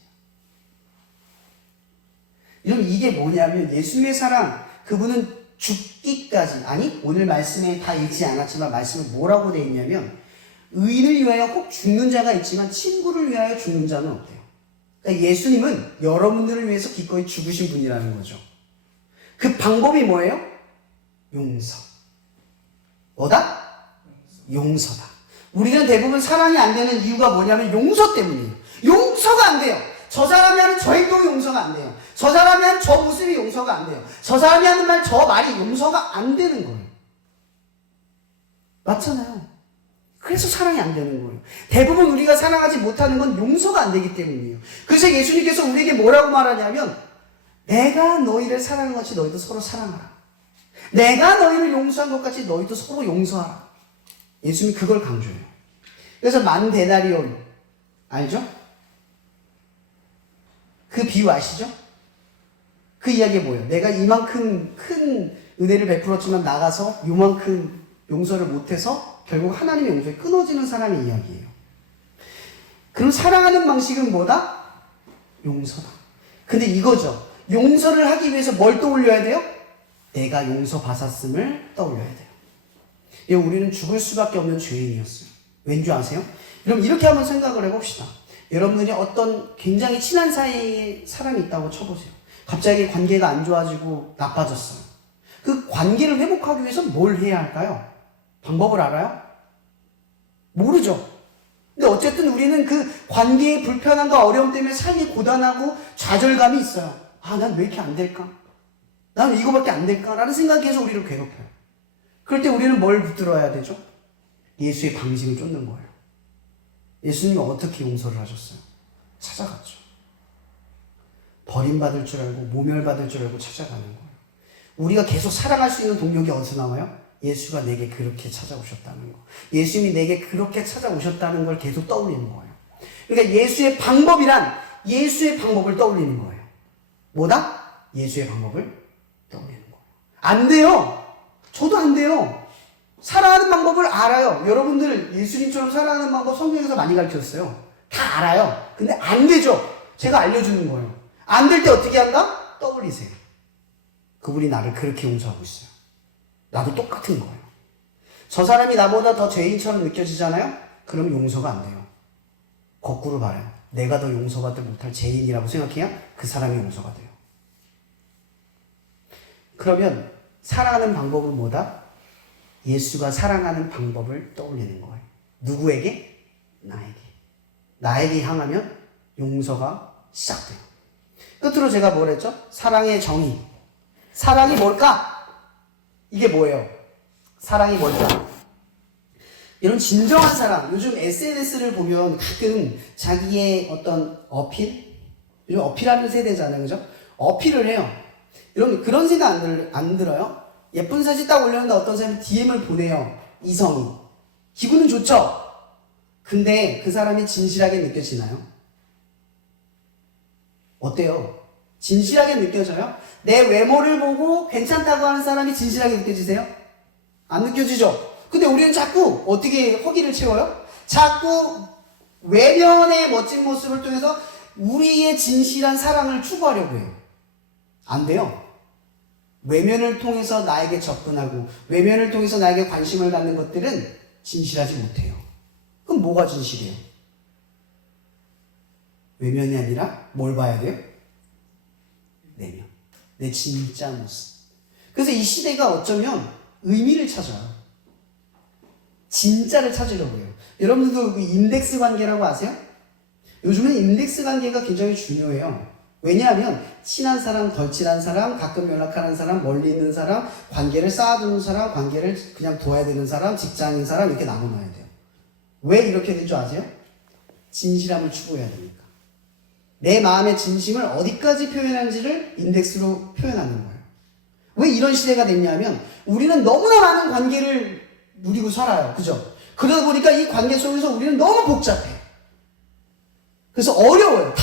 여러분 이게 뭐냐면 예수님의 사랑, 그분은 죽기까지, 아니 오늘 말씀에 다 읽지 않았지만 말씀에 뭐라고 되어 있냐면 의인을 위하여 꼭 죽는 자가 있지만 친구를 위하여 죽는 자는 없대요. 그러니까 예수님은 여러분들을 위해서 기꺼이 죽으신 분이라는 거죠. 그 방법이 뭐예요? 용서. 뭐다? 용서다. 우리는 대부분 사랑이 안 되는 이유가 뭐냐면 용서 때문이에요. 용서가 안 돼요. 저 사람이 하는 저 행동이 용서가 안 돼요. 저 사람이 하는 저 모습이 용서가 안 돼요. 저 사람이 하는 말, 저 말이 용서가 안 되는 거예요. 맞잖아요. 그래서 사랑이 안 되는 거예요. 대부분 우리가 사랑하지 못하는 건 용서가 안 되기 때문이에요. 그래서 예수님께서 우리에게 뭐라고 말하냐면 내가 너희를 사랑한 것이 너희도 서로 사랑하라. 내가 너희를 용서한 것 같이 너희도 서로 용서하라. 예수님이 그걸 강조해요. 그래서 만 데나리온 알죠? 그 비유 아시죠? 그 이야기가 뭐예요? 내가 이만큼 큰 은혜를 베풀었지만 나가서 요만큼 용서를 못해서 결국 하나님의 용서에 끊어지는 사람의 이야기예요. 그럼 사랑하는 방식은 뭐다? 용서다. 근데 이거죠. 용서를 하기 위해서 뭘 떠올려야 돼요? 내가 용서받았음을 떠올려야 돼요. 우리는 죽을 수밖에 없는 죄인이었어요. 왠지 아세요? 그럼 이렇게 한번 생각을 해봅시다. 여러분들이 어떤 굉장히 친한 사이에 사람이 있다고 쳐보세요. 갑자기 관계가 안 좋아지고 나빠졌어요. 그 관계를 회복하기 위해서 뭘 해야 할까요? 방법을 알아요? 모르죠. 근데 어쨌든 우리는 그 관계의 불편함과 어려움 때문에 삶이 고단하고 좌절감이 있어요. 아, 난 왜 이렇게 안 될까? 난 왜 이거밖에 안 될까? 라는 생각이 계속 우리를 괴롭혀요. 그럴 때 우리는 뭘 붙들어야 되죠? 예수의 방식을 쫓는 거예요. 예수님이 어떻게 용서를 하셨어요? 찾아갔죠. 버림받을 줄 알고 모멸받을 줄 알고 찾아가는 거예요. 우리가 계속 살아갈 수 있는 동력이 어디서 나와요? 예수가 내게 그렇게 찾아오셨다는 거. 예수님이 내게 그렇게 찾아오셨다는 걸 계속 떠올리는 거예요. 그러니까 예수의 방법이란 예수의 방법을 떠올리는 거예요. 뭐다? 예수의 방법을 떠올리는 거예요. 안 돼요. 저도 안 돼요. 사랑하는 방법을 알아요. 여러분들 예수님처럼 사랑하는 방법 성경에서 많이 가르쳤어요. 다 알아요. 근데 안 되죠. 제가 알려주는 거예요. 안 될 때 어떻게 한다? 떠올리세요. 그분이 나를 그렇게 용서하고 있어요. 나도 똑같은 거예요. 저 사람이 나보다 더 죄인처럼 느껴지잖아요? 그럼 용서가 안 돼요. 거꾸로 말해요. 내가 더 용서받지 못할 죄인이라고 생각해야 그 사람이 용서가 돼요. 그러면 사랑하는 방법은 뭐다? 예수가 사랑하는 방법을 떠올리는 거예요. 누구에게? 나에게. 나에게 향하면 용서가 시작돼요. 끝으로 제가 뭘 했죠? 사랑의 정의. 사랑이 뭘까? 이게 뭐예요? 사랑이 뭘까? 이런 진정한 사랑. 요즘 SNS를 보면 가끔 자기의 어떤 어필? 요즘 어필하는 세대잖아요. 그죠? 어필을 해요. 여러분, 그런 생각 안 들어요? 예쁜 사진 딱 올렸는데 어떤 사람이 DM을 보내요. 이성이. 기분은 좋죠? 근데 그 사람이 진실하게 느껴지나요? 어때요? 진실하게 느껴져요? 내 외모를 보고 괜찮다고 하는 사람이 진실하게 느껴지세요? 안 느껴지죠? 근데 우리는 자꾸 어떻게 허기를 채워요? 자꾸 외면의 멋진 모습을 통해서 우리의 진실한 사랑을 추구하려고 해요. 안 돼요. 외면을 통해서 나에게 접근하고 외면을 통해서 나에게 관심을 갖는 것들은 진실하지 못해요. 그럼 뭐가 진실이에요? 외면이 아니라 뭘 봐야 돼요? 내면. 내 진짜 모습. 그래서 이 시대가 어쩌면 의미를 찾아요. 진짜를 찾으려고 해요. 여러분들도 그 인덱스 관계라고 아세요? 요즘은 인덱스 관계가 굉장히 중요해요. 왜냐하면 친한 사람, 덜 친한 사람, 가끔 연락하는 사람, 멀리 있는 사람, 관계를 쌓아두는 사람, 관계를 그냥 둬야 되는 사람, 직장인 사람 이렇게 나눠놔야 돼요. 왜 이렇게 된 줄 아세요? 진실함을 추구해야 되니까. 내 마음의 진심을 어디까지 표현하는지를 인덱스로 표현하는 거예요. 왜 이런 시대가 됐냐면 우리는 너무나 많은 관계를 누리고 살아요. 그죠? 그러다 보니까 이 관계 속에서 우리는 너무 복잡해. 그래서 어려워요.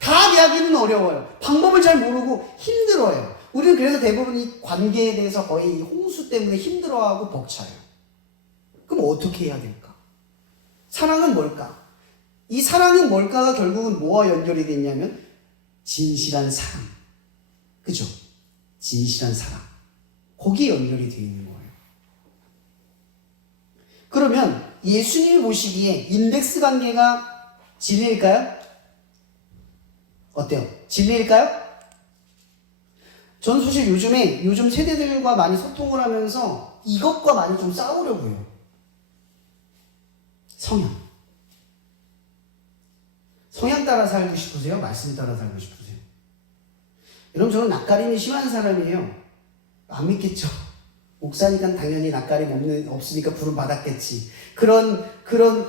다 이야기는 어려워요. 방법을 잘 모르고 힘들어요. 우리는 그래서 대부분 이 관계에 대해서 거의 홍수 때문에 힘들어하고 벅차요. 그럼 어떻게 해야 될까? 사랑은 뭘까? 이 사랑은 뭘까가 결국은 뭐와 연결이 됐냐면 진실한 사랑. 그죠? 진실한 사랑. 거기에 연결이 되어 있는 거예요. 그러면 예수님이 보시기에 인덱스 관계가 진리일까요? 어때요? 진리일까요? 저는 사실 요즘 세대들과 많이 소통을 하면서 이것과 많이 좀 싸우려고 해요. 성향 따라 살고 싶으세요? 말씀 따라 살고 싶으세요? 여러분, 저는 낯가림이 심한 사람이에요. 안 믿겠죠? 목사니까 당연히 낯가림 없으니까 부름 받았겠지. 그런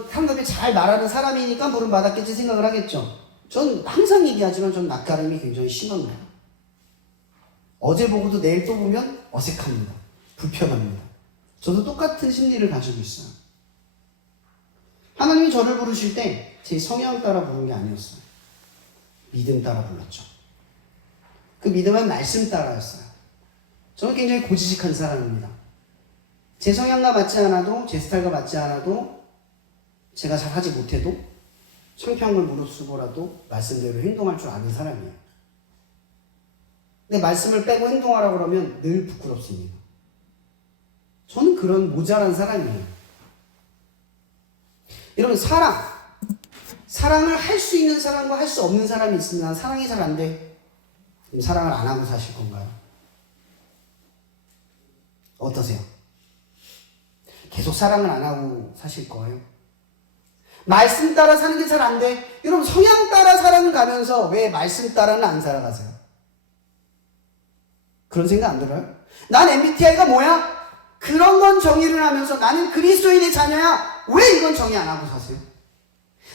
상담에 잘 말하는 사람이니까 부름 받았겠지 생각을 하겠죠. 전 항상 얘기하지만 전 낯가림이 굉장히 심한 거예요. 어제 보고도 내일 또 보면 어색합니다. 불편합니다. 저도 똑같은 심리를 가지고 있어요. 하나님이 저를 부르실 때 제 성향 따라 부른 게 아니었어요. 믿음 따라 불렀죠. 그 믿음은 말씀 따라였어요. 저는 굉장히 고지식한 사람입니다. 제 성향과 맞지 않아도, 제 스타일과 맞지 않아도, 제가 잘 하지 못해도 창피한 걸 무릅쓰고라도 말씀대로 행동할 줄 아는 사람이에요. 근데 말씀을 빼고 행동하라고 그러면 늘 부끄럽습니다. 저는 그런 모자란 사람이에요. 여러분, 사랑을 할 수 있는 사람과 할 수 없는 사람이 있으면 사랑이 잘 안 돼. 그럼 사랑을 안 하고 사실 건가요? 어떠세요? 계속 사랑을 안 하고 사실 거예요? 말씀 따라 사는 게 잘 안 돼. 여러분, 성향 따라 사랑을 가면서 왜 말씀 따라는 안 살아가세요? 그런 생각 안 들어요? 난 MBTI가 뭐야? 그런 건 정의를 하면서 나는 그리스도인의 자녀야. 왜 이건 정의 안 하고 사세요?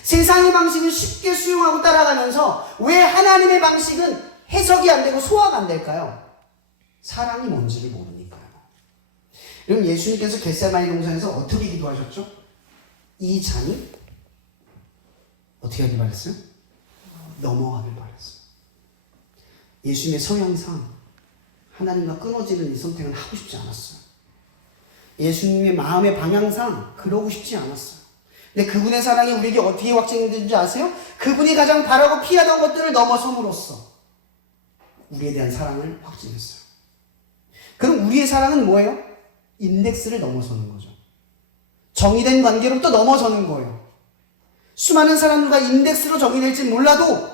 세상의 방식을 쉽게 수용하고 따라가면서 왜 하나님의 방식은 해석이 안 되고 소화가 안 될까요? 사랑이 뭔지를 모르니까요. 여러분, 예수님께서 겟세마니 동산에서 어떻게 기도하셨죠? 이 잔이 어떻게 하길 바랬어요? 넘어가길 바랬어요. 예수님의 성향상 하나님과 끊어지는 이 선택은 하고 싶지 않았어요. 예수님의 마음의 방향상 그러고 싶지 않았어요. 근데 그분의 사랑이 우리에게 어떻게 확증되는지 아세요? 그분이 가장 바라고 피하던 것들을 넘어섬으로써 우리에 대한 사랑을 확증했어요. 그럼 우리의 사랑은 뭐예요? 인덱스를 넘어서는 거죠. 정의된 관계로부터 넘어서는 거예요. 수많은 사람들과 인덱스로 정의될지 몰라도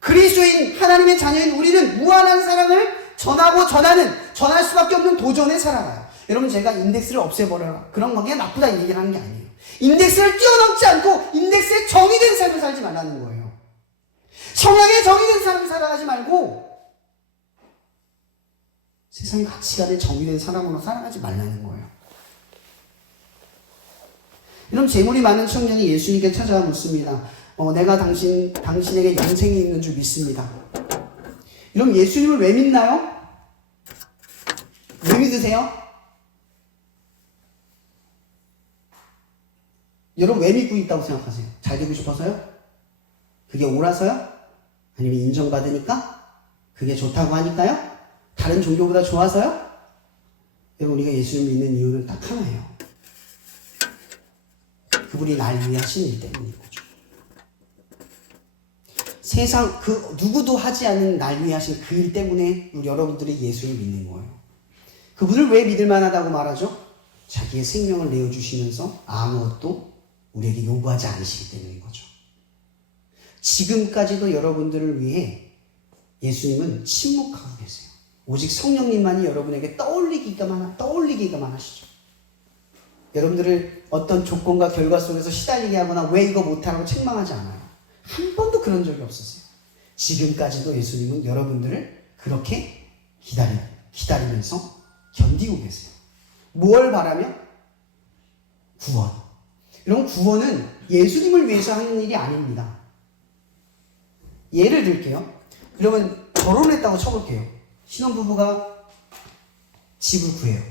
그리스도인 하나님의 자녀인 우리는 무한한 사랑을 전할 수밖에 없는 도전에 살아가요. 여러분, 제가 인덱스를 없애버려라, 그런 관계가 나쁘다 이 얘기를 하는 게 아니에요. 인덱스를 뛰어넘지 않고 인덱스에 정의된 삶을 살지 말라는 거예요. 성향에 정의된 삶을 살아가지 말고 세상의 가치관에 정의된 사람으로 살아가지 말라는 거예요. 이런 재물이 많은 청년이 예수님께 찾아와 묻습니다. 내가 당신에게 영생이 있는 줄 믿습니다. 여러분, 예수님을 왜 믿나요? 왜 믿으세요? 여러분, 왜 믿고 있다고 생각하세요? 잘 되고 싶어서요? 그게 옳아서요? 아니면 인정받으니까? 그게 좋다고 하니까요? 다른 종교보다 좋아서요? 여러분, 우리가 예수님을 믿는 이유는 딱 하나예요. 그분이 날 위해 하신 일 때문인 거죠. 세상 그 누구도 하지 않은 날 위해 하신 그 일 때문에 우리 여러분들이 예수를 믿는 거예요. 그분을 왜 믿을 만하다고 말하죠? 자기의 생명을 내어주시면서 아무것도 우리에게 요구하지 않으시기 때문인 거죠. 지금까지도 여러분들을 위해 예수님은 침묵하고 계세요. 오직 성령님만이 여러분에게 떠올리기가 하시죠. 여러분들을 어떤 조건과 결과 속에서 시달리게 하거나 왜 이거 못하라고 책망하지 않아요. 한 번도 그런 적이 없었어요. 지금까지도 예수님은 여러분들을 그렇게 기다리면서 견디고 계세요. 무엇을 바라며? 구원. 이런 구원은 예수님을 위해서 하는 일이 아닙니다. 예를 들게요. 그러면 결혼했다고 쳐볼게요. 신혼부부가 집을 구해요.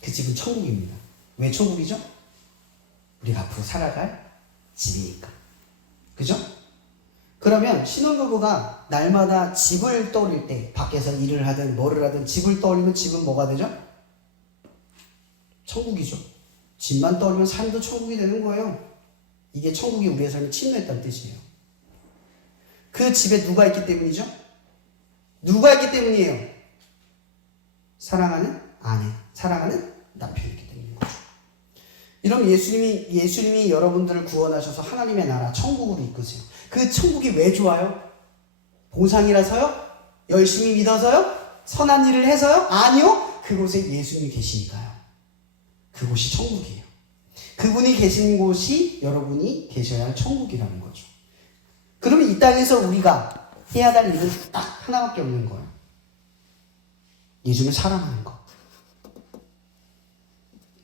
그 집은 천국입니다. 왜 천국이죠? 우리가 앞으로 살아갈 집이니까. 그죠? 그러면 신혼부부가 날마다 집을 떠올릴 때 밖에서 일을 하든 뭐를 하든 집을 떠올리면 집은 뭐가 되죠? 천국이죠. 집만 떠올리면 삶도 천국이 되는 거예요. 이게 천국이 우리의 삶에 침노했다는 뜻이에요. 그 집에 누가 있기 때문이죠? 누가 있기 때문이에요? 사랑하는 아내, 사랑하는 남편이 있기 때문인 거죠. 이러면 예수님이 여러분들을 구원하셔서 하나님의 나라, 천국으로 이끄세요. 그 천국이 왜 좋아요? 보상이라서요? 열심히 믿어서요? 선한 일을 해서요? 아니요. 그곳에 예수님이 계시니까요. 그곳이 천국이에요. 그분이 계신 곳이 여러분이 계셔야 할 천국이라는 거죠. 그러면 이 땅에서 우리가 해야 할 일은 딱 하나밖에 없는 거예요. 예수님을 사랑하는 것.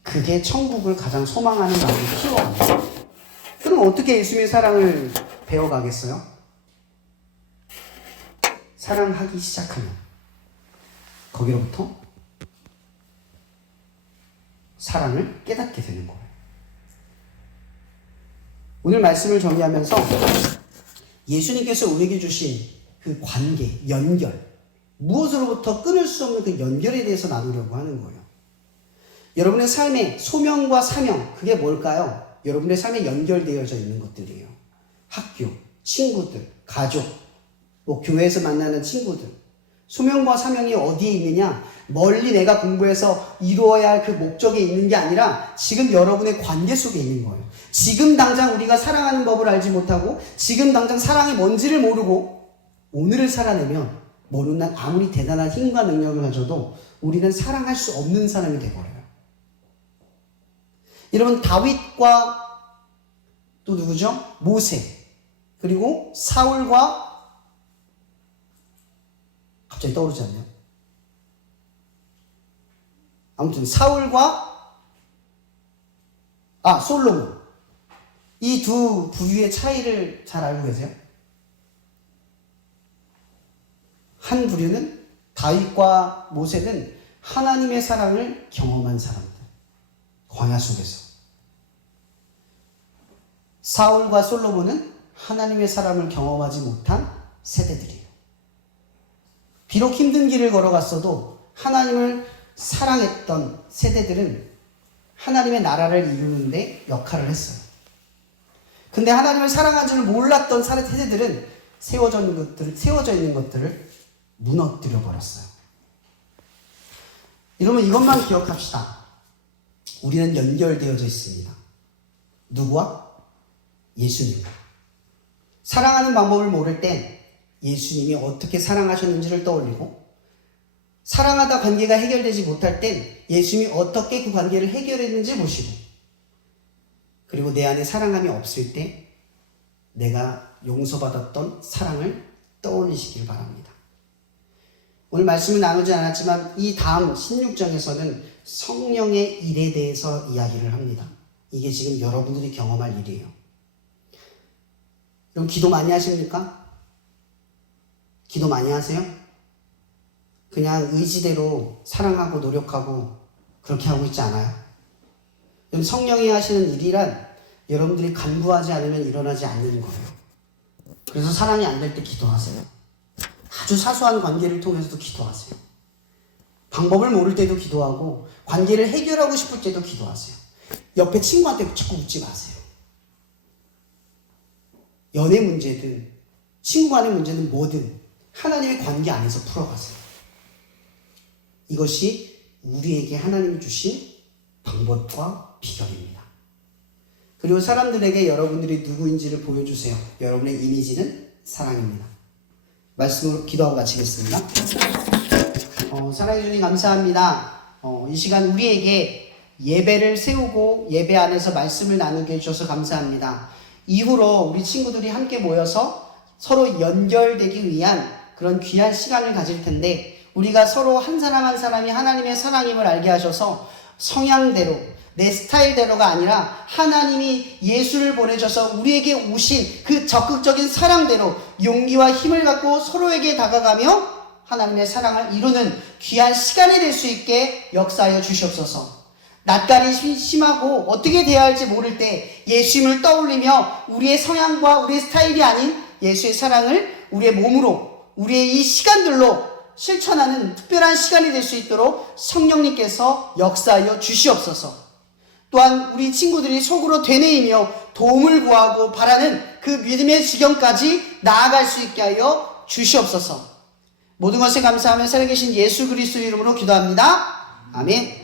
그게 천국을 가장 소망하는 마음을 키워갑니다. 그럼 어떻게 예수님의 사랑을 배워가겠어요? 사랑하기 시작하면 거기로부터 사랑을 깨닫게 되는 거예요. 오늘 말씀을 정리하면서 예수님께서 우리에게 주신 그 관계, 연결, 무엇으로부터 끊을 수 없는 그 연결에 대해서 나누려고 하는 거예요. 여러분의 삶의 소명과 사명, 그게 뭘까요? 여러분의 삶에 연결되어져 있는 것들이에요. 학교, 친구들, 가족, 뭐 교회에서 만나는 친구들. 소명과 사명이 어디에 있느냐? 멀리 내가 공부해서 이루어야 할 그 목적에 있는 게 아니라 지금 여러분의 관계 속에 있는 거예요. 지금 당장 우리가 사랑하는 법을 알지 못하고 지금 당장 사랑이 뭔지를 모르고 오늘을 살아내면 모르는 날 아무리 대단한 힘과 능력을 가져도 우리는 사랑할 수 없는 사람이 돼버려요. 여러분, 다윗과 또 누구죠? 모세, 그리고 사울과 갑자기 떠오르지 않네요. 아무튼 사울과 솔로몬, 이 두 부류의 차이를 잘 알고 계세요? 한 부류는 다윗과 모세는 하나님의 사랑을 경험한 사람들, 광야 속에서. 사울과 솔로몬은 하나님의 사랑을 경험하지 못한 세대들이에요. 비록 힘든 길을 걸어갔어도 하나님을 사랑했던 세대들은 하나님의 나라를 이루는데 역할을 했어요. 근데 하나님을 사랑한 줄을 몰랐던 세대들은 세워져 있는 것들을 무너뜨려 버렸어요. 이러면 이것만 기억합시다. 우리는 연결되어져 있습니다. 누구와? 예수님과. 사랑하는 방법을 모를 땐 예수님이 어떻게 사랑하셨는지를 떠올리고, 사랑하다 관계가 해결되지 못할 땐 예수님이 어떻게 그 관계를 해결했는지 보시고, 그리고 내 안에 사랑함이 없을 때 내가 용서받았던 사랑을 떠올리시길 바랍니다. 오늘 말씀을 나누지 않았지만 이 다음 16장에서는 성령의 일에 대해서 이야기를 합니다. 이게 지금 여러분들이 경험할 일이에요. 그럼 기도 많이 하십니까? 기도 많이 하세요? 그냥 의지대로 사랑하고 노력하고 그렇게 하고 있지 않아요? 그럼 성령이 하시는 일이란 여러분들이 간구하지 않으면 일어나지 않는 거예요. 그래서 사랑이 안 될 때 기도하세요. 아주 사소한 관계를 통해서도 기도하세요. 방법을 모를 때도 기도하고 관계를 해결하고 싶을 때도 기도하세요. 옆에 친구한테 자꾸 웃지 마세요. 연애 문제든 친구 간의 문제든 뭐든 하나님의 관계 안에서 풀어가세요. 이것이 우리에게 하나님이 주신 방법과 비결입니다. 그리고 사람들에게 여러분들이 누구인지를 보여주세요. 여러분의 이미지는 사랑입니다. 말씀으로 기도하고 마치겠습니다. 사랑해 주님 감사합니다. 이 시간 우리에게 예배를 세우고 예배 안에서 말씀을 나누게 해주셔서 감사합니다. 이후로 우리 친구들이 함께 모여서 서로 연결되기 위한 그런 귀한 시간을 가질 텐데 우리가 서로 한 사람 한 사람이 하나님의 사랑임을 알게 하셔서 성향대로 내 스타일대로가 아니라 하나님이 예수를 보내셔서 우리에게 오신 그 적극적인 사랑대로 용기와 힘을 갖고 서로에게 다가가며 하나님의 사랑을 이루는 귀한 시간이 될 수 있게 역사하여 주시옵소서. 낯가림 심하고 어떻게 대해야 할지 모를 때 예수님을 떠올리며 우리의 성향과 우리의 스타일이 아닌 예수의 사랑을 우리의 몸으로 우리의 이 시간들로 실천하는 특별한 시간이 될 수 있도록 성령님께서 역사하여 주시옵소서. 또한 우리 친구들이 속으로 되뇌이며 도움을 구하고 바라는 그 믿음의 지경까지 나아갈 수 있게 하여 주시옵소서. 모든 것에 감사하며 살아계신 예수 그리스도 이름으로 기도합니다. 아멘.